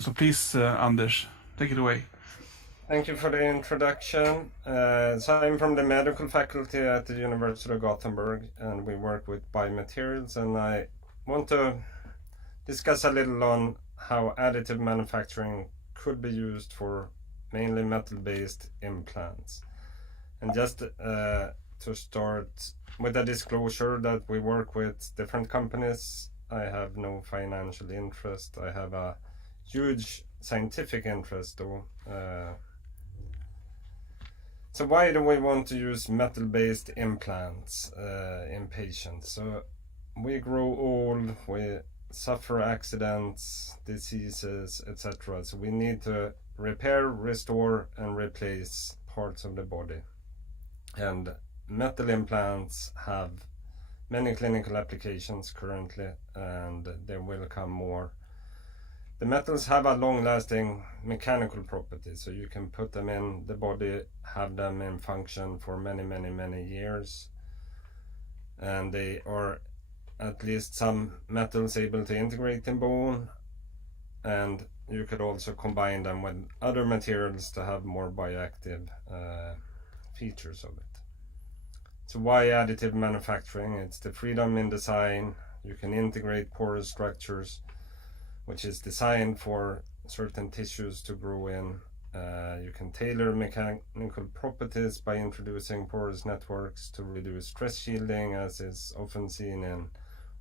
So please, Anders, take it away. Thank you for the introduction. So I'm from the medical faculty at the University of Gothenburg, and we work with biomaterials, and I want to discuss a little on how additive manufacturing could be used for mainly metal-based implants. And just to start with a disclosure that we work with different companies. I have no financial interest. I have a huge scientific interest though. So why do we want to use metal-based implants in patients? So we grow old, we suffer accidents, diseases, etc. So we need to repair, restore, and replace parts of the body. And metal implants have many clinical applications currently, and there will come more. The metals have a long-lasting mechanical property, so you can put them in the body, have them in function for many years, and they are at least some metals able to integrate in bone, and you could also combine them with other materials to have more bioactive features of it. So why additive manufacturing? It's the freedom in design. You can integrate porous structures, which is designed for certain tissues to grow in. You can tailor mechanical properties by introducing porous networks to reduce stress shielding, as is often seen in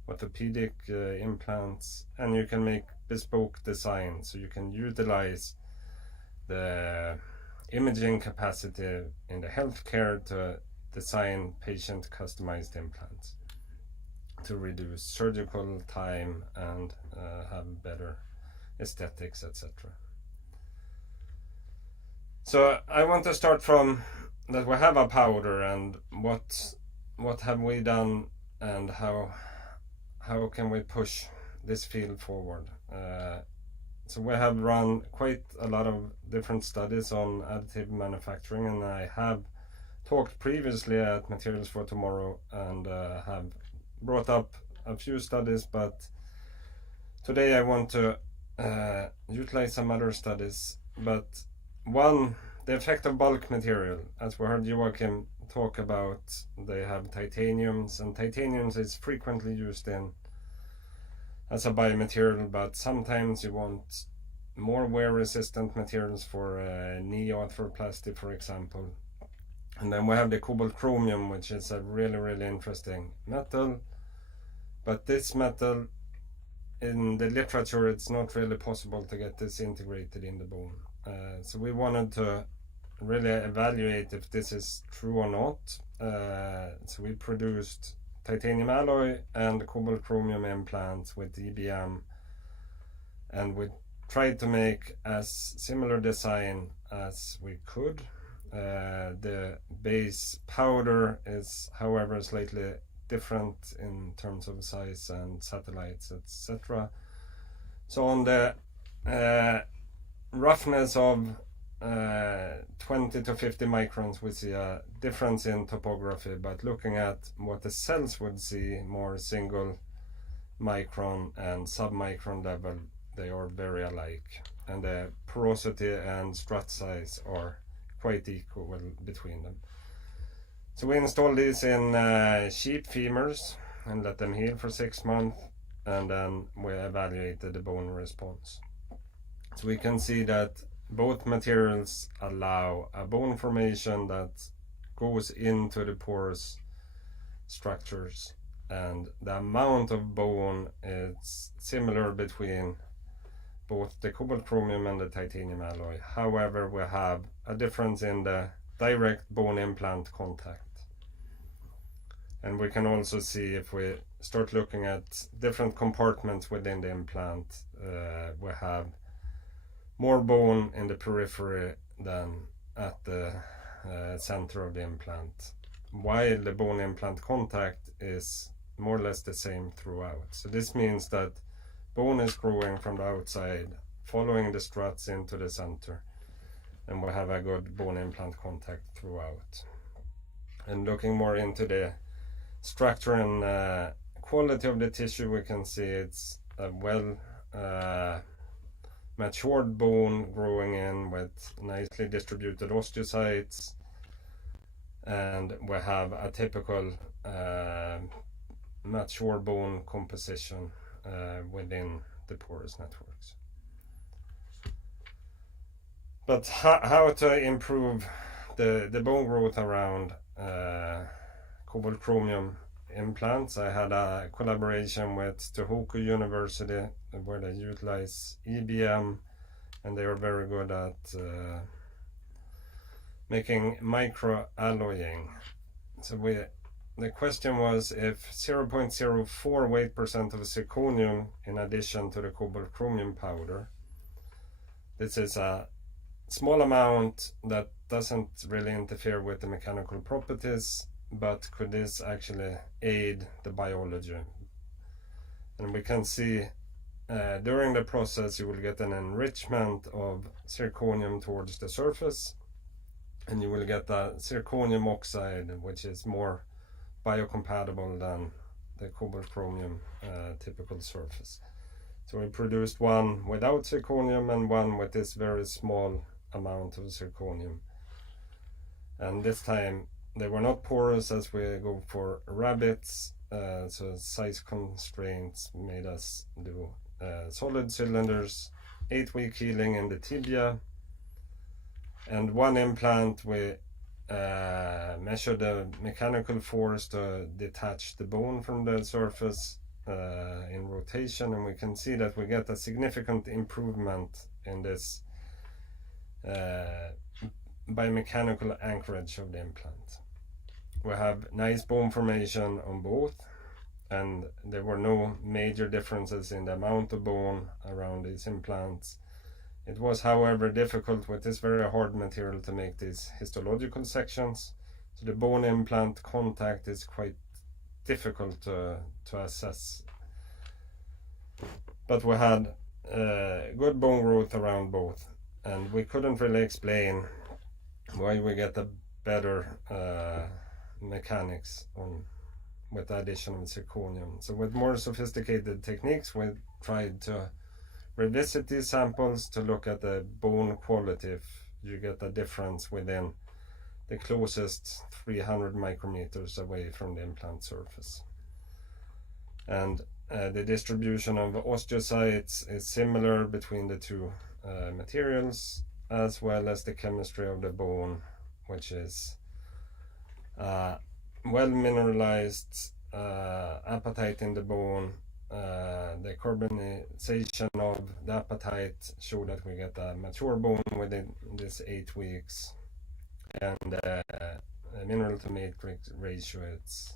orthopedic implants. And you can make bespoke design, so you can utilize the imaging capacity in the healthcare to design patient customized implants to reduce surgical time and have better aesthetics, etc. So I want to start from that we have a powder, and what have we done, and how can we push this field forward. So we have run quite a lot of different studies on additive manufacturing, and I have talked previously at Materials for Tomorrow and have brought up a few studies, but today I want to utilize some other studies. But one, the effect of bulk material, as we heard Joachim talk about, they have titaniums, and titaniums is frequently used in as a biomaterial, but sometimes you want more wear resistant materials for knee arthroplasty, for example. And then we have the cobalt chromium, which is a really interesting metal. But this metal, in the literature, it's not really possible to get this integrated in the bone. So we wanted to really evaluate if this is true or not. So we produced titanium alloy and cobalt chromium implants with EBM, and we tried to make as similar design as we could. The base powder is, however, slightly different in terms of size and satellites, etc. So on the roughness of 20 to 50 microns, we see a difference in topography, but looking at what the cells would see, more single micron and submicron level, they are very alike, and the porosity and strut size are quite equal between them. So we install these in sheep femurs and let them heal for 6 months, and then we evaluated the bone response. So we can see that both materials allow a bone formation that goes into the porous structures, and the amount of bone is similar between both the cobalt chromium and the titanium alloy. However, we have a difference in the direct bone implant contact. And we can also see, if we start looking at different compartments within the implant, we have more bone in the periphery than at the center of the implant, while the bone implant contact is more or less the same throughout. So this means that bone is growing from the outside, following the struts into the center, and we have a good bone implant contact throughout. And looking more into the structure and quality of the tissue, we can see it's a well matured bone growing in with nicely distributed osteocytes, and we have a typical mature bone composition within the porous networks. But how to improve the bone growth around cobalt chromium implants? I had a collaboration with CoCr University where they utilize EBM, and they are very good at making microalloying. So the question was if 0.04 weight percent of zirconium in addition to the cobalt chromium powder. This is a small amount that doesn't really interfere with the mechanical properties, but could this actually aid the biology? And we can see during the process you will get an enrichment of zirconium towards the surface, and you will get a zirconium oxide which is more biocompatible than the cobalt chromium typical surface. So we produced one without zirconium and one with this very small amount of zirconium, and this time they were not porous as we go for rabbits, so size constraints made us do solid cylinders, 8-week healing in the tibia, and one implant we measure the mechanical force to detach the bone from the surface in rotation, and we can see that we get a significant improvement in this biomechanical anchorage of the implant. We have nice bone formation on both, and there were no major differences in the amount of bone around these implants. It was, however, difficult with this very hard material to make these histological sections, so the bone implant contact is quite difficult to assess. But we had good bone growth around both, and we couldn't really explain why we get a better mechanics with the addition of zirconium. So with more sophisticated techniques, we tried to revisit these samples to look at the bone quality, if you get a difference within the closest 300 micrometers away from the implant surface. And the distribution of osteocytes is similar between the two materials, as well as the chemistry of the bone, which is well mineralized apatite in the bone. The carbonization of the apatite show that we get a mature bone within this 8 weeks, and mineral to matrix ratio, it's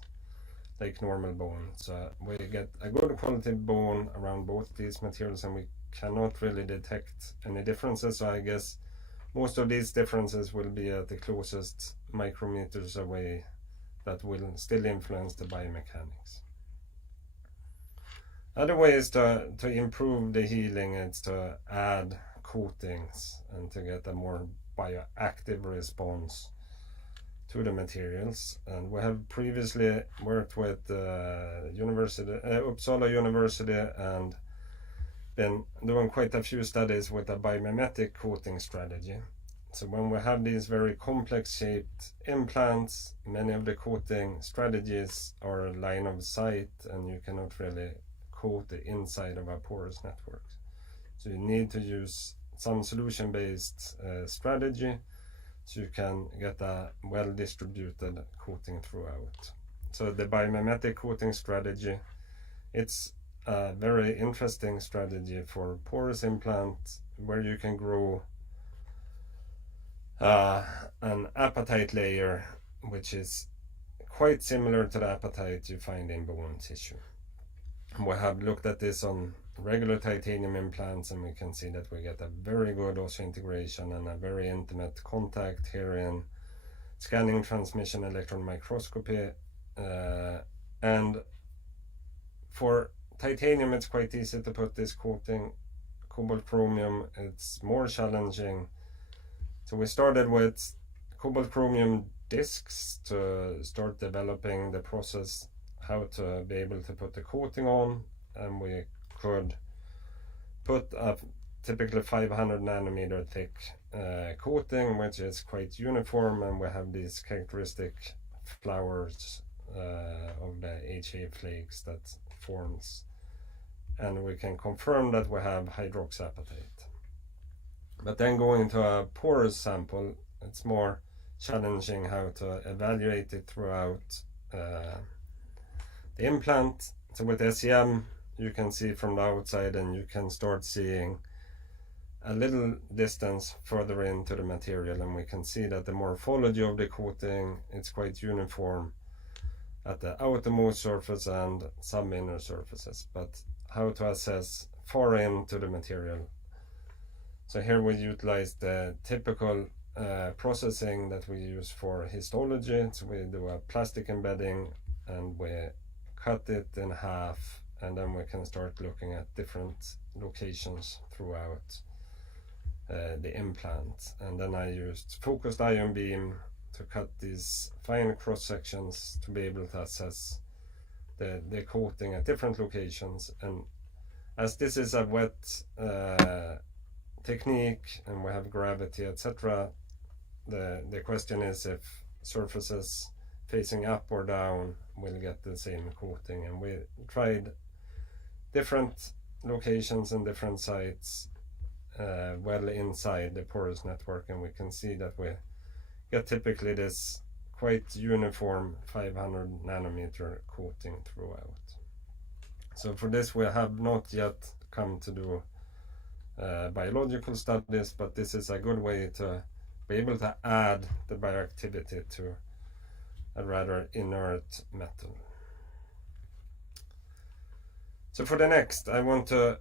like normal bone. So we get a good quality bone around both these materials, and we cannot really detect any differences. So I guess most of these differences will be at the closest micrometers away, that will still influence the biomechanics. Other ways to improve the healing is to add coatings and to get a more bioactive response to the materials. And we have previously worked with Uppsala University and been doing quite a few studies with a biomimetic coating strategy. So when we have these very complex shaped implants, many of the coating strategies are line of sight, and you cannot really coat the inside of a porous network. So you need to use some solution-based strategy so you can get a well-distributed coating throughout. So the biomimetic coating strategy, it's a very interesting strategy for porous implants where you can grow an apatite layer which is quite similar to the apatite you find in bone tissue. We have looked at this on regular titanium implants, and we can see that we get a very good osseointegration and a very intimate contact here in scanning transmission electron microscopy. And for titanium, it's quite easy to put this coating. Cobalt chromium, it's more challenging. So we started with cobalt chromium discs to start developing the process how to be able to put the coating on, and we could put a typically 500 nanometer thick coating, which is quite uniform, and we have these characteristic flowers of the HA flakes that forms, and we can confirm that we have hydroxyapatite. But then going to a porous sample, it's more challenging how to evaluate it throughout the implant. So with SEM, you can see from the outside, and you can start seeing a little distance further into the material, and we can see that the morphology of the coating is quite uniform at the outermost surface and some inner surfaces. But how to assess far into the material? So here we utilize the typical processing that we use for histology. So we do a plastic embedding, and we cut it in half, and then we can start looking at different locations throughout the implant. And then I used focused ion beam to cut these fine cross sections to be able to assess the coating at different locations. And as this is a wet technique and we have gravity, etc., the question is if surfaces facing up or down will get the same coating. And we tried different locations and different sites well inside the porous network, and we can see that we get typically this quite uniform 500 nanometer coating throughout. So for this we have not yet come to do biological studies, but this is a good way to be able to add the bioactivity to a rather inert metal. So for the next, I want to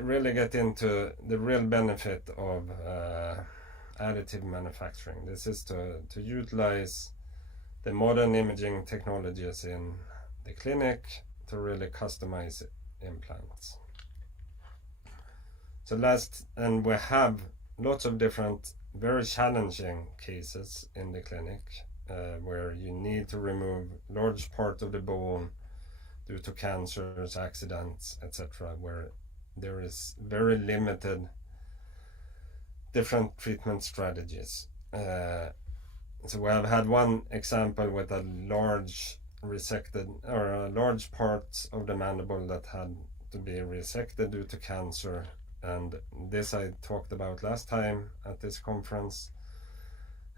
really get into the real benefit of additive manufacturing. This is to utilize the modern imaging technologies in the clinic to really customize implants. So and we have lots of different very challenging cases in the clinic where you need to remove large part of the bone due to cancers, accidents, etc., where there is very limited different treatment strategies. So we have had one example with a large resected, or a large part of the mandible that had to be resected due to cancer, and this I talked about last time at this conference.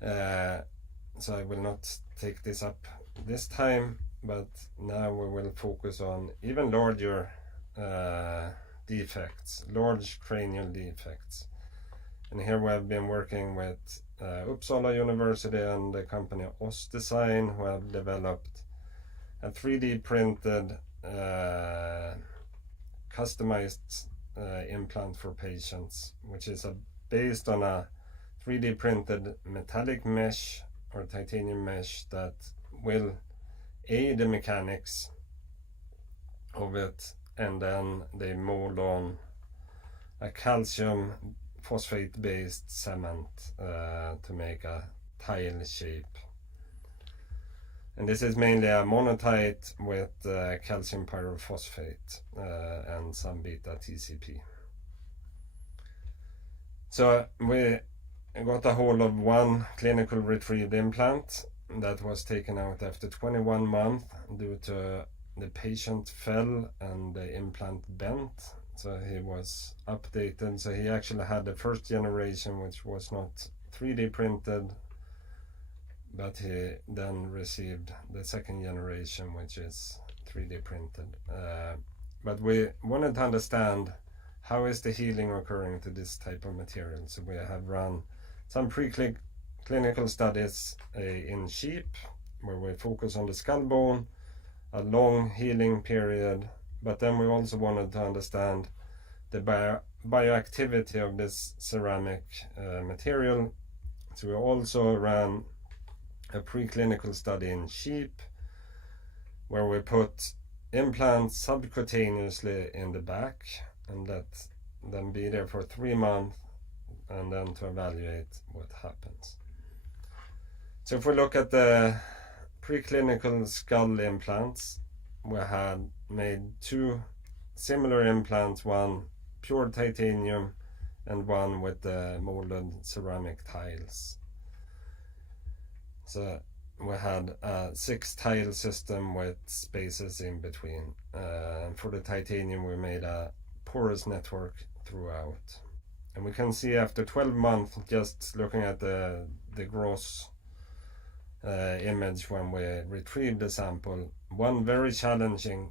So I will not take this up this time, but now we will focus on even larger defects, large cranial defects. And here we have been working with Uppsala University and the company OsDesign, who have developed a 3D printed customized implant for patients, which is based on a 3D printed metallic mesh or titanium mesh that will aid the mechanics of it, and then they mold on a calcium phosphate based cement to make a tile shape. And this is mainly a monotite with calcium pyrophosphate and some beta TCP. So we got a hold of one clinical retrieved implant that was taken out after 21 months due to the patient fell and the implant bent. So he was updated. So he actually had the first generation, which was not 3D printed, but he then received the second generation, which is 3D printed. But we wanted to understand how is the healing occurring to this type of material. So we have run some preclinical studies in sheep, where we focus on the skull bone, a long healing period, but then we also wanted to understand the bioactivity of this ceramic material. So we also ran a preclinical study in sheep, where we put implants subcutaneously in the back and let them be there for 3 months, and then to evaluate what happens. So if we look at the preclinical skull implants, we had made 2 similar implants, one pure titanium and one with the molded ceramic tiles. So we had a 6 tile system with spaces in between. And for the titanium we made a porous network throughout. And we can see after 12 months, just looking at the gross image when we retrieved the sample, one very challenging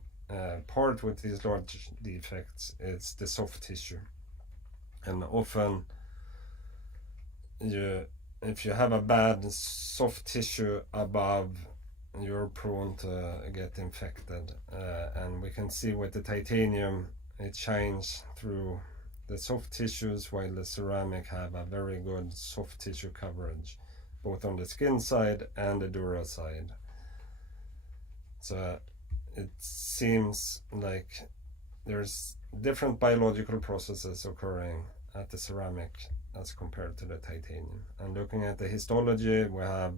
part with these large defects is the soft tissue. And often if you have a bad soft tissue above, you're prone to get infected. And we can see with the titanium, it shines through the soft tissues, while the ceramic have a very good soft tissue coverage, both on the skin side and the dura side. So it seems like there's different biological processes occurring at the ceramic as compared to the titanium. And looking at the histology, we have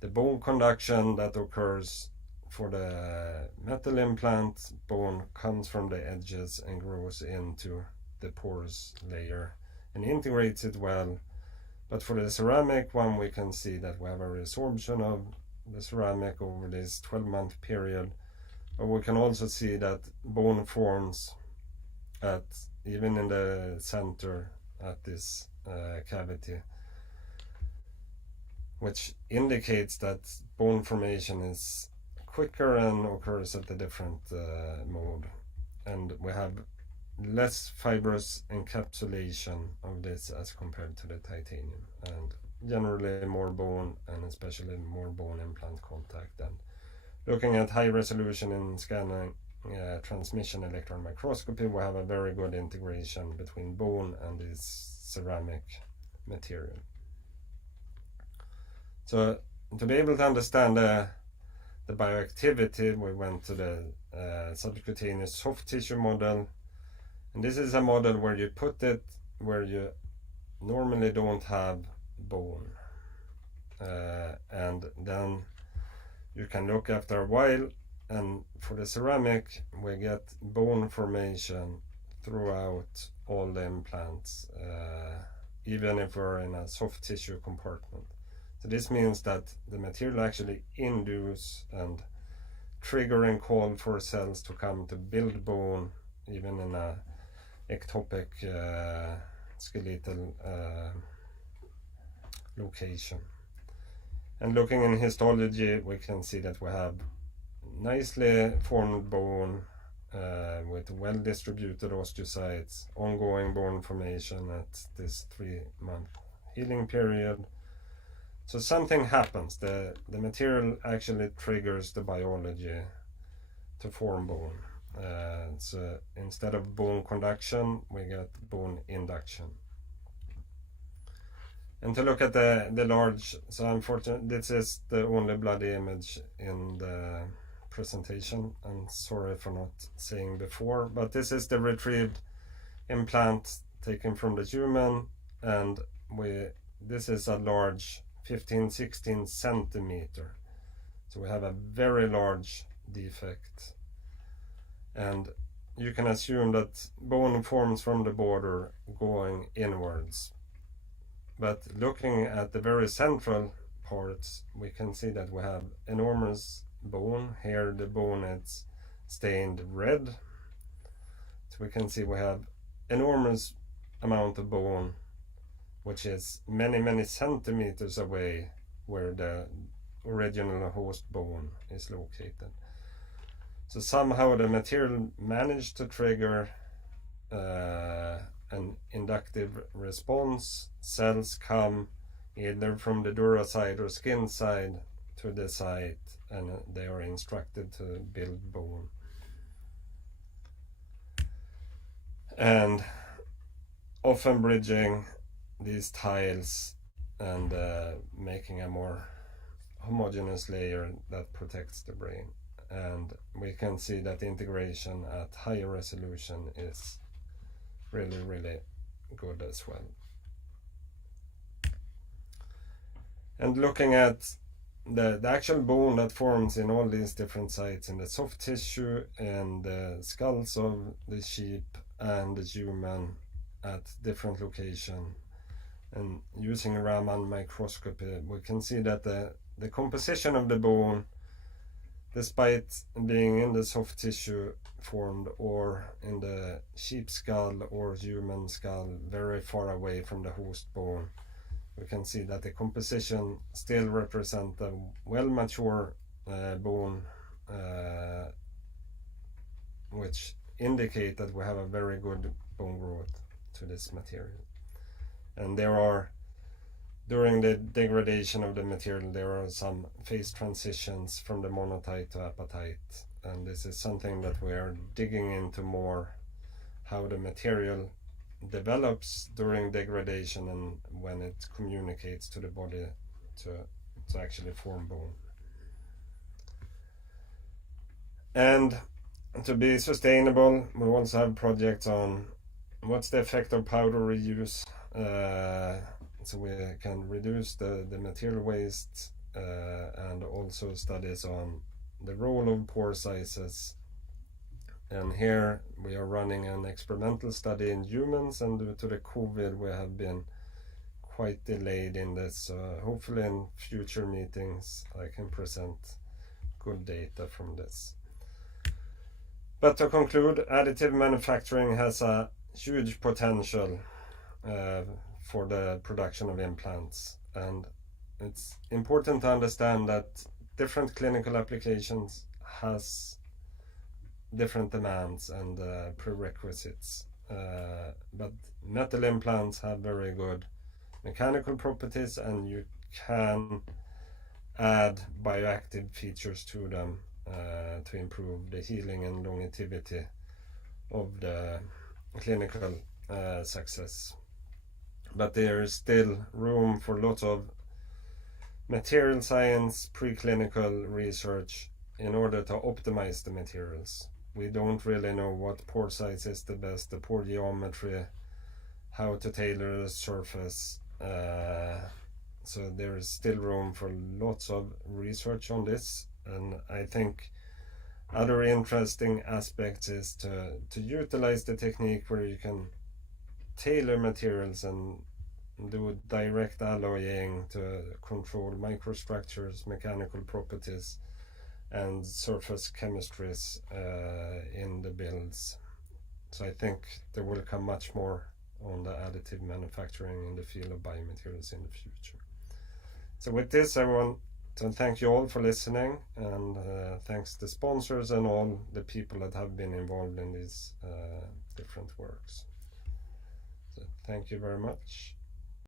the bone conduction that occurs for the metal implant. Bone comes from the edges and grows into the porous layer and integrates it well. But for the ceramic one, we can see that we have a resorption of the ceramic over this 12-month period. But we can also see that bone forms at even in the center at this cavity, which indicates that bone formation is quicker and occurs at a different mode. And we have less fibrous encapsulation of this as compared to the titanium, and generally more bone, and especially more bone implant contact. And looking at high resolution in scanning transmission electron microscopy, we have a very good integration between bone and this ceramic material. So to be able to understand the bioactivity, we went to the subcutaneous soft tissue model. And this is a model where you put it where you normally don't have bone. And then you can look after a while, and for the ceramic we get bone formation throughout all the implants, even if we're in a soft tissue compartment. So this means that the material actually induce and trigger and call for cells to come to build bone, even in a ectopic skeletal location. And looking in histology, we can see that we have nicely formed bone with well distributed osteocytes, ongoing bone formation at this 3-month healing period. So something happens. The material actually triggers the biology to form bone. So instead of bone conduction, we get bone induction. And to look at the large, so unfortunately this is the only bloody image in the presentation. I'm sorry for not saying before, but this is the retrieved implant taken from the human, and this is a large 15-16 centimeter. So we have a very large defect. And you can assume that bone forms from the border going inwards. But looking at the very central parts, we can see that we have enormous bone. Here the bone is stained red. So we can see we have enormous amount of bone, which is many, many centimeters away where the original host bone is located. So somehow the material managed to trigger an inductive response. Cells come either from the dura side or skin side to the site, and they are instructed to build bone. And often bridging these tiles and making a more homogeneous layer that protects the brain. And we can see that integration at higher resolution is really, really good as well. And looking at the actual bone that forms in all these different sites in the soft tissue and the skulls of the sheep and the human at different location. And using Raman microscopy, we can see that the composition of the bone, despite being in the soft tissue formed or in the sheep skull or human skull very far away from the host bone, we can see that the composition still represents a well-mature bone, which indicate that we have a very good bone growth to this material. And there are, during the degradation of the material, there are some phase transitions from the monotype to apatite, and this is something that we are digging into more, how the material develops during degradation and when it communicates to the body to actually form bone. And to be sustainable, we also have projects on what's the effect of powder reuse, so we can reduce the material waste, and also studies on the role of pore sizes. And here we are running an experimental study in humans, and due to the COVID we have been quite delayed in this. Hopefully in future meetings I can present good data from this. But to conclude, additive manufacturing has a huge potential for the production of implants, and it's important to understand that different clinical applications has different demands and prerequisites, but metal implants have very good mechanical properties, and you can add bioactive features to them to improve the healing and longevity of the clinical success. But there is still room for lots of material science, preclinical research in order to optimize the materials. We don't really know what pore size is the best, the pore geometry, how to tailor the surface. So there is still room for lots of research on this, and I think other interesting aspects is to utilize the technique where you can tailor materials and do direct alloying to control microstructures, mechanical properties, and surface chemistries in the builds. So I think there will come much more on the additive manufacturing in the field of biomaterials in the future. So with this, I want to thank you all for listening, and thanks to the sponsors and all the people that have been involved in these different works. So thank you very much.